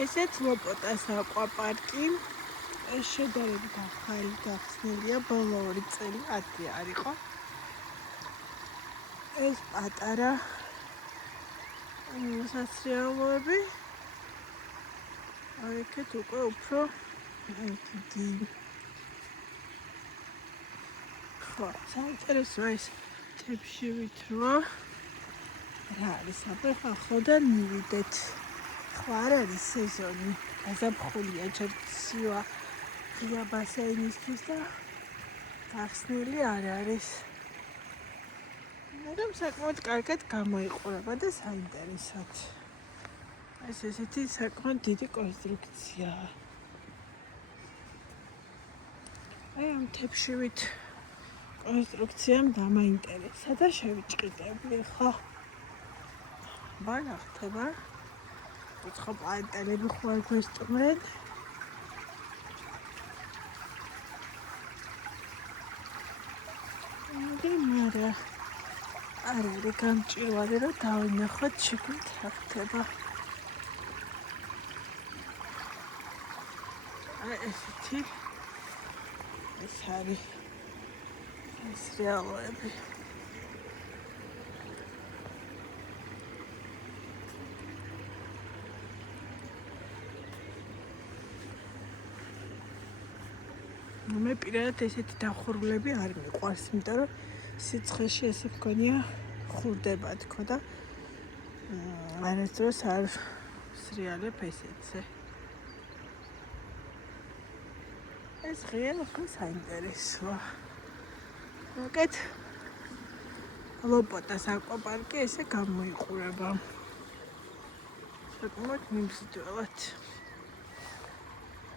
ესეც ლოპოტას აკვაპარკი. ეს შედარებით ახალი გახსნილია, ბოლო 2 წელი ადრე არ იყო. ეს პატარა სასრიალოები. აქეთ უკვე უფრო დიდი. ხო, საინტერესოა ეს თებში ვითრვა. რა არის აბა ხოდან მივიდეთ. ხო არ არის სეზონი. გაზაფხულია ჯერცია ღია ბასეინისთვის და გახსნილი არ არის. მაგრამ საკმაოდ კარგად გამოიყურება და საინტერესოდ. ეს ესეთი საკმაოდ დიდი კონსტრუქციაა. აი ამ თებშივით კონსტრუქციამ დამაინტერესა და შევიჭყიდები, ხო? ბანა ხდება. უცხო პლანეტელები ხო არ გვესტუმრენ? მარა არ არის გამჭირვალე რომ დავინახოთ შეგვით რა ხდება. აი ესეთი ეს არის ეს რეალოები. მე პირადად ესეთი დახურულები არ მიყვარს, იმიტომ რომ სიცხეში ესე მგონია ხურდება თქო და არასდროს არ სრიალებ ესეთზე. ეს ღია ხო საინტერესოა. მოკეთ ლოპოტას აკვაპარკი ესე გამოიყურება. საკმაოდ მიმზიდველად.